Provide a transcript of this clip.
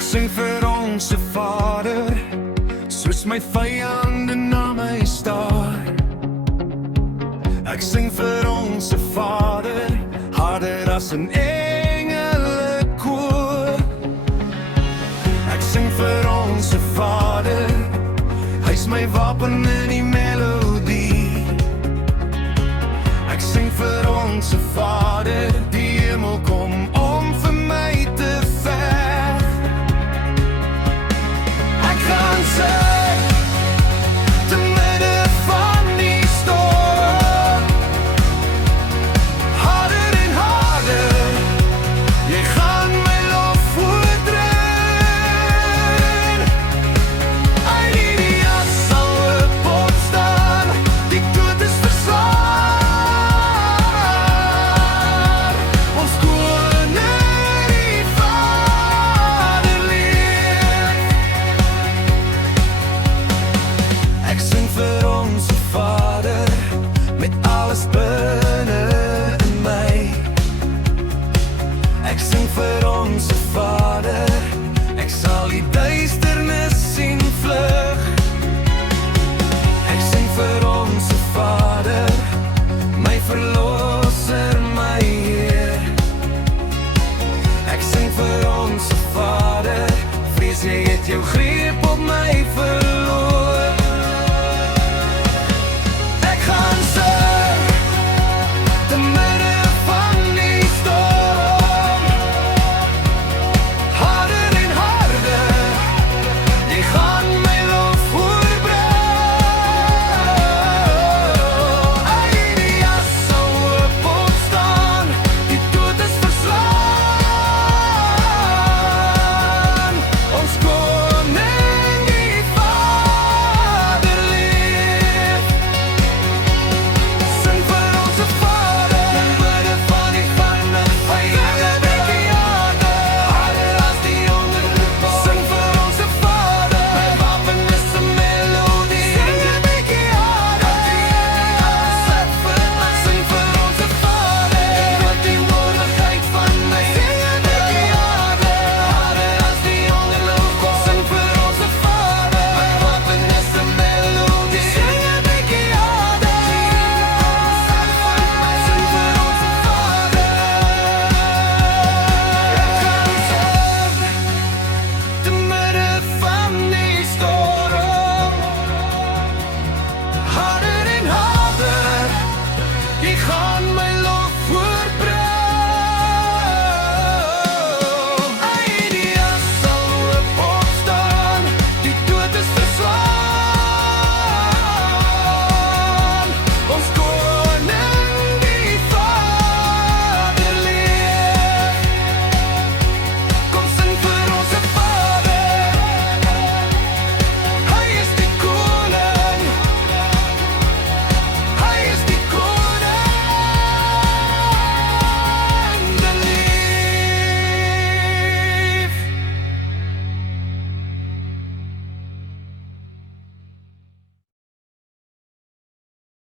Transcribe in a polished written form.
Ek sing vir ons Vader, soos my vyande na my staar. Ek sing vir ons Vader, harder as 'n engelekoor. Ek sing vir ons Vader, hy's my wapen in die melodie. Ek sing vir ons Vader, die hemel kom om vir my te veg. Ek gaan sing te midde van die storm, harder en harder, jy gaan my lof voordring. Uit die jas sal ek opstaan, die dood is verslaan. Ons koning die Vader leef. Ek sing vir ons Vader, met alles binne in my. Ek sing vir ons